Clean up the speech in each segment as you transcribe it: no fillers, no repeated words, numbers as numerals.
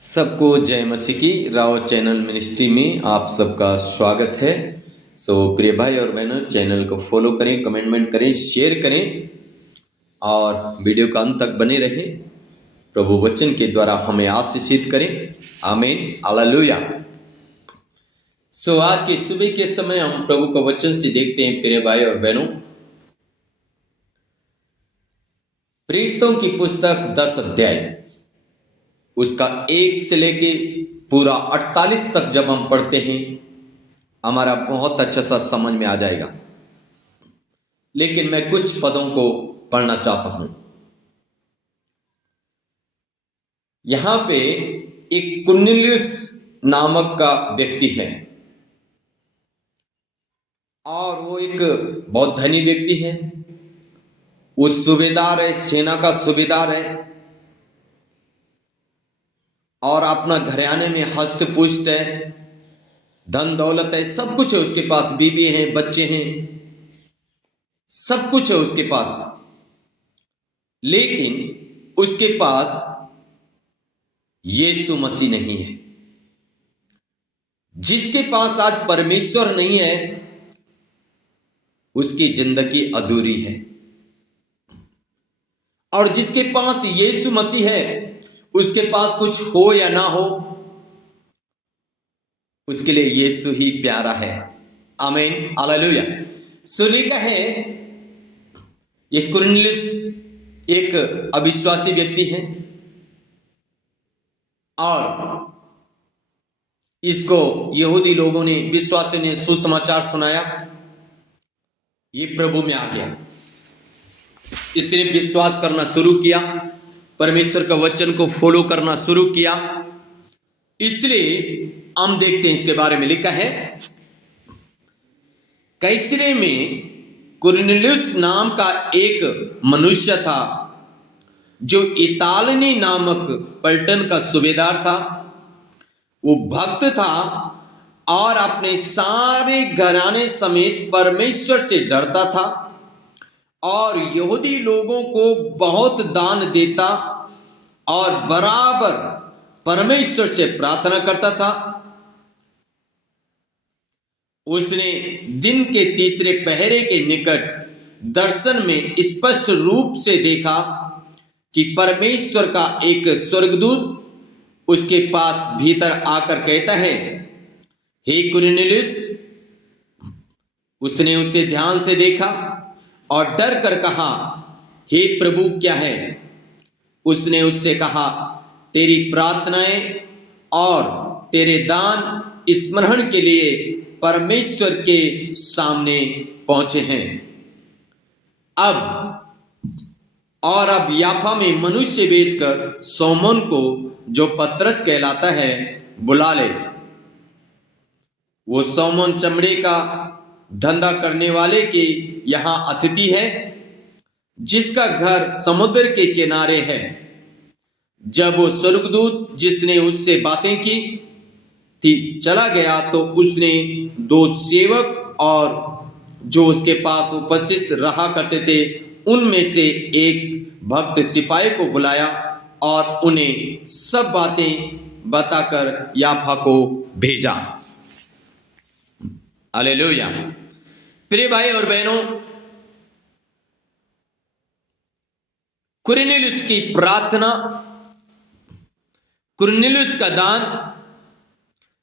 सबको जय मसीह की राव चैनल मिनिस्ट्री में आप सबका स्वागत है। प्रिय भाई और बहनों, चैनल को फॉलो करें, कमेंटमेंट करें, शेयर करें और वीडियो का अंत तक बने रहें। प्रभु वचन के द्वारा हमें आशीषित करें। आमीन, हालेलुया। आज के सुबह के समय हम प्रभु का वचन से देखते हैं प्रिय भाई और बहनों, प्रेरितों की पुस्तक 10 अध्याय उसका 1 से लेके पूरा 48 तक जब हम पढ़ते हैं हमारा बहुत अच्छा सा समझ में आ जाएगा। लेकिन मैं कुछ पदों को पढ़ना चाहता हूं। यहां पे एक कुरनेलियुस नामक का व्यक्ति है और वो एक बहुत धनी व्यक्ति है। वो सूबेदार है, सेना का सूबेदार है और अपना घराने में हष्ट पुष्ट है, धन दौलत है, सब कुछ है उसके पास, बीवी हैं, बच्चे हैं, सब कुछ है उसके पास। लेकिन उसके पास यीशु मसीह नहीं है। जिसके पास आज परमेश्वर नहीं है उसकी जिंदगी अधूरी है, और जिसके पास यीशु मसीह है उसके पास कुछ हो या ना हो उसके लिए यीशु ही प्यारा है। आमीन, हालेलुया। लिखा है ये कुरनेलियुस एक अविश्वासी व्यक्ति है और इसको यहूदी लोगों ने, विश्वासियों ने सुसमाचार सुनाया। ये प्रभु में आ गया, इसने विश्वास करना शुरू किया, परमेश्वर का वचन को फॉलो करना शुरू किया। इसलिए हम देखते हैं इसके बारे में लिखा है, कैसरे में कुरनेलियुस नाम का एक मनुष्य था जो इतालनी नामक पलटन का सूबेदार था। वो भक्त था और अपने सारे घराने समेत परमेश्वर से डरता था और यहूदी लोगों को बहुत दान देता और बराबर परमेश्वर से प्रार्थना करता था। उसने दिन के तीसरे पहरे के निकट दर्शन में स्पष्ट रूप से देखा कि परमेश्वर का एक स्वर्गदूत उसके पास भीतर आकर कहता है, हे कुरनेलियुस। उसने उसे ध्यान से देखा और डर कर कहा, हे प्रभु, क्या है? उसने उससे कहा, तेरी प्रार्थनाएं और तेरे दान स्मरण के लिए परमेश्वर के सामने पहुंचे हैं। अब याफा में मनुष्य भेजकर सोमोन को, जो पतरस कहलाता है, बुला ले। वो सोमोन चमड़े का धंधा करने वाले के यहां अतिथि है, जिसका घर समुद्र के किनारे है। जब वो स्वर्गदूत जिसने उससे बातें की थी चला गया तो उसने 2 सेवक और जो उसके पास उपस्थित रहा करते थे उनमें से एक भक्त सिपाही को बुलाया और उन्हें सब बातें बताकर याफा को भेजा। हालेलुया। प्रिय भाई और बहनों, कुरनेलियुस की प्रार्थना, कुरनेलियुस का दान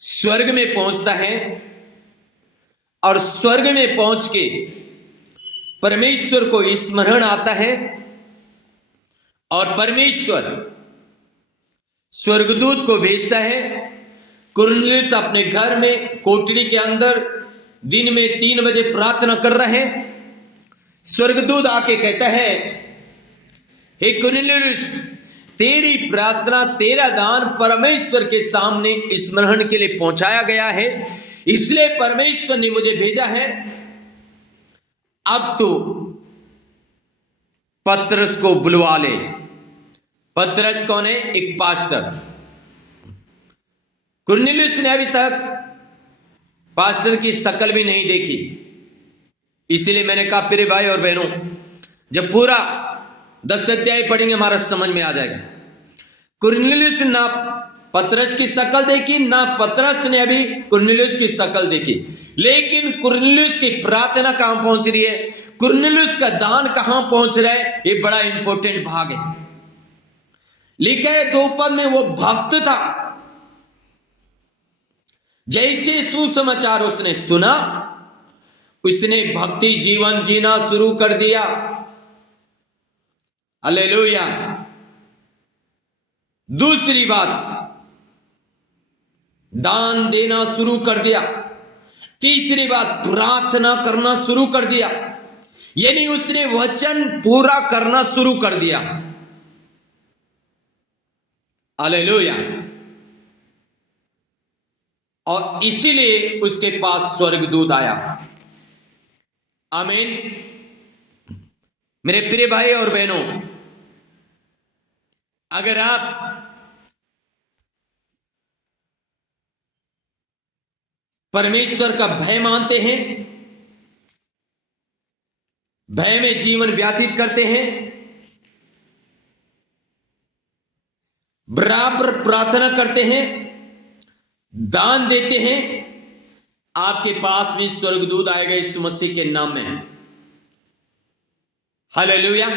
स्वर्ग में पहुंचता है और स्वर्ग में पहुंच के परमेश्वर को स्मरण आता है और परमेश्वर स्वर्गदूत को भेजता है। कुरनेलियुस अपने घर में कोठरी के अंदर दिन में 3 बजे प्रार्थना कर रहे हैं। स्वर्गदूत आके कहता है, हे कुरनेलियुस, तेरी प्रार्थना, तेरा दान परमेश्वर के सामने स्मरण के लिए पहुंचाया गया है, इसलिए परमेश्वर ने मुझे भेजा है। अब तो पतरस को बुलवा ले। पतरस कौन है? एक पास्टर। कुरनेलियुस ने अभी तक पास्टर की शक्ल भी नहीं देखी, इसलिए मैंने कहा प्रिय भाई और बहनों, जब पूरा 10 अध्याय पढ़ेंगे हमारा समझ में आ जाएगा। कुरनेलियुस पतरस की शक्ल देखी, ना पतरस ने अभी कुरनेलियुस की शक्ल देखी। लेकिन कुरनेलियुस की प्रार्थना कहां पहुंच रही है, कुरनेलियुस का दान कहां पहुंच रहा है, ये बड़ा इंपॉर्टेंट भाग है। लिखा है 2 पद में, वो भक्त था। जैसे सुसमाचार उसने सुना, उसने भक्ति जीवन जीना शुरू कर दिया। हालेलुया। दूसरी बात, दान देना शुरू कर दिया। तीसरी बात, प्रार्थना करना शुरू कर दिया, यानी उसने वचन पूरा करना शुरू कर दिया। हालेलुया। और इसीलिए उसके पास स्वर्गदूत आया। आमीन। मेरे प्रिय भाई और बहनों, अगर आप परमेश्वर का भय मानते हैं, भय में जीवन व्यतीत करते हैं, बराबर प्रार्थना करते हैं, दान देते हैं, आपके पास भी स्वर्गदूत आएगा यीशु मसीह के नाम में। हालेलुया।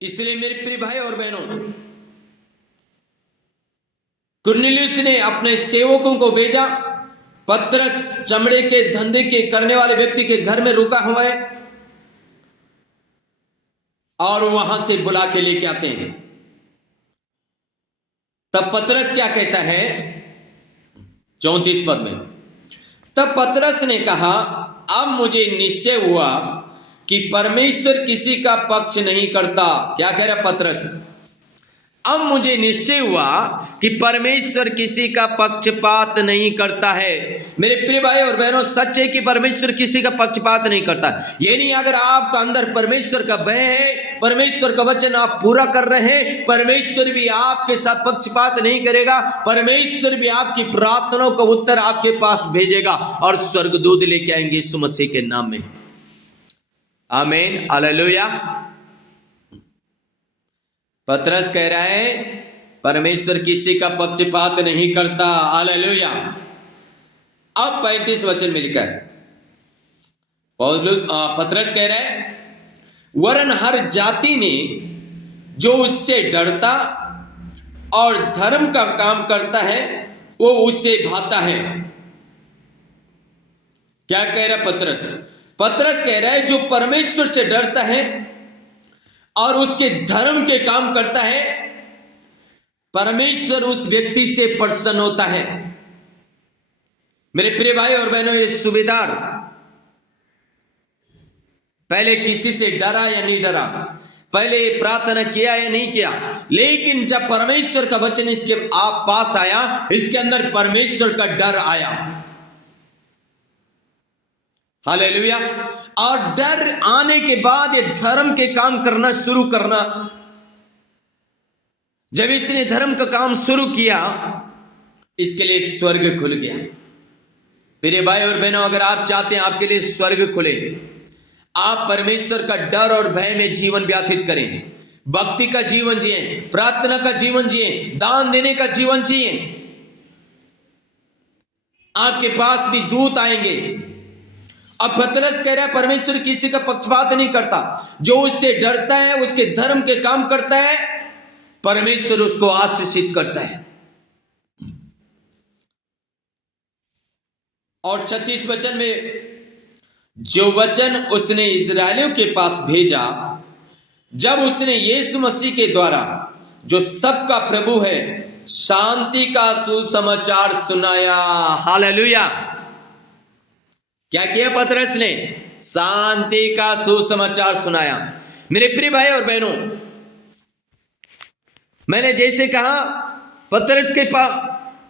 इसलिए मेरे प्रिय भाई और बहनों, कुरनेलियुस ने अपने सेवकों को भेजा। पतरस चमड़े के धंधे के करने वाले व्यक्ति के घर में रुका हुआ है, और वहां से बुला के लेके आते हैं। तब पतरस क्या कहता है 34 पद में, तब पतरस ने कहा, अब मुझे निश्चय हुआ कि परमेश्वर किसी का पक्ष नहीं करता। क्या कह रहा पतरस? अब मुझे निश्चय हुआ कि परमेश्वर किसी का पक्षपात नहीं करता है। मेरे प्रिय भाई और बहनों, सच है कि परमेश्वर किसी का पक्षपात नहीं करता। ये नहीं, अगर आपका अंदर परमेश्वर का भय है, परमेश्वर का वचन आप पूरा कर रहे हैं, परमेश्वर भी आपके साथ पक्षपात नहीं करेगा। परमेश्वर भी आपकी प्रार्थनाओं का उत्तर आपके पास भेजेगा और स्वर्गदूत लेके आएंगे यीशु मसीह के नाम में। आमीन। हालेलुया। पतरस कह रहा है परमेश्वर किसी का पक्षपात नहीं करता। हालेलुया। अब 35 वचन में लिखा है, पतरस कह रहा है, वरन हर जाति ने जो उससे डरता और धर्म का काम करता है, वो उससे भाता है। क्या कह रहा है पतरस? पतरस कह रहा है जो परमेश्वर से डरता है और उसके धर्म के काम करता है, परमेश्वर उस व्यक्ति से प्रसन्न होता है। मेरे प्रिय भाई और बहनों, ये सूबेदार पहले किसी से डरा या नहीं डरा, पहले ये प्रार्थना किया या नहीं किया, लेकिन जब परमेश्वर का वचन इसके आप पास आया, इसके अंदर परमेश्वर का डर आया। हालेलुया। और डर आने के बाद ये धर्म के काम करना शुरू करना। जब इसने धर्म का काम शुरू किया, इसके लिए स्वर्ग खुल गया। प्रिय भाई और बहनों, अगर आप चाहते हैं आपके लिए स्वर्ग खुले, आप परमेश्वर का डर और भय में जीवन व्यतीत करें, भक्ति का जीवन जिए, प्रार्थना का जीवन जिए, दान देने का जीवन जिए, आपके पास भी दूत आएंगे। अब पतरस कह रहा है परमेश्वर किसी का पक्षपात नहीं करता, जो उससे डरता है, उसके धर्म के काम करता है, परमेश्वर उसको आशीषित करता है। और 36 वचन में, जो वचन उसने इजरायलियों के पास भेजा, जब उसने यीशु मसीह के द्वारा, जो सबका प्रभु है, शांति का सुसमाचार सुनाया। हालेलुया। क्या किया पतरस ने? शांति का सुसमाचार सुनाया। मेरे प्रिय भाई और बहनों, मैंने जैसे कहा,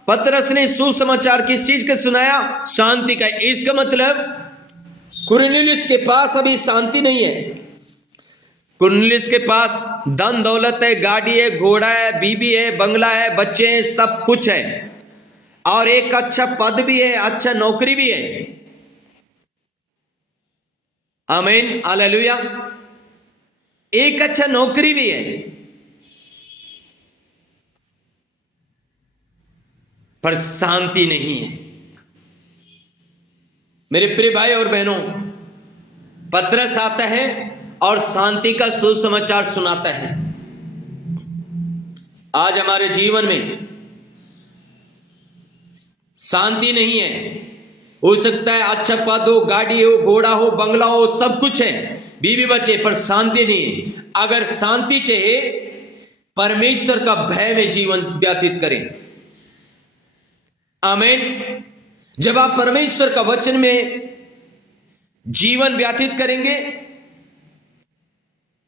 पतरस ने सुसमाचार किस चीज का सुनाया? शांति का। इसका मतलब कुरनेलियुस के पास अभी शांति नहीं है। कुरनेलियुस के पास धन दौलत है, गाड़ी है, घोड़ा है, बीबी है, बंगला है, बच्चे हैं, सब कुछ है, और एक अच्छा पद भी है, अच्छा नौकरी भी है। आमीन। हालेलुया। एक अच्छा नौकरी भी है, पर शांति नहीं है। मेरे प्रिय भाई और बहनों, पतरस आता है और शांति का सुसमाचार सुनाता है। आज हमारे जीवन में शांति नहीं है। हो सकता है अच्छा पद हो, गाड़ी हो, घोड़ा हो, बंगला हो, सब कुछ है, बीवी बच्चे, पर शांति नहीं है। अगर शांति चाहिए, परमेश्वर का भय में जीवन व्यतीत करें। आमीन। जब आप परमेश्वर का वचन में जीवन व्यतीत करेंगे,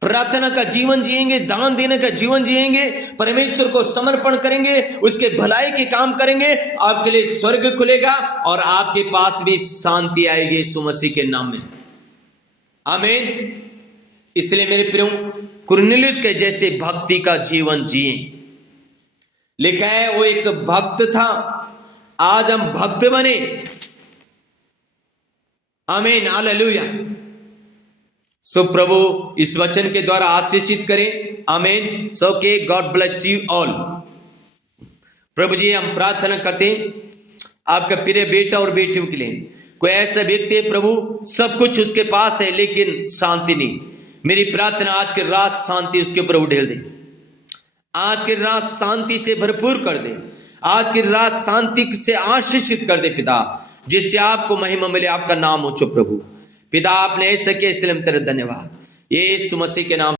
प्रार्थना का जीवन जिएंगे, दान देने का जीवन जिएंगे, परमेश्वर को समर्पण करेंगे, उसके भलाई के काम करेंगे, आपके लिए स्वर्ग खुलेगा और आपके पास भी शांति आएगी यीशु मसीह के नाम में। आमीन। इसलिए मेरे प्रियो, कुरनेलियुस के जैसे भक्ति का जीवन जिए। लिखा है वो एक भक्त था, आज हम भक्त बने। आमीन, हालेलुया। सो प्रभु इस वचन के द्वारा आशीषित करें। आमीन। सो के गॉड ब्लेस यू ऑल। प्रभु जी, हम प्रार्थना करते हैं आपका प्रिय बेटा और बेटियों के लिए। कोई ऐसा व्यक्ति है प्रभु, सब कुछ उसके पास है लेकिन शांति नहीं। मेरी प्रार्थना आज की रात शांति उसके ऊपर उड़ेल दे। आज की रात शांति से भरपूर कर दे। आज की रात शांति से आशीषित कर दे पिता, जिससे आपको महिमा मिले, आपका नाम ऊंचो प्रभु। पिता, आपने ऐसा किया इसलिए हम तेरे धन्यवाद, यीशु मसीह के नाम।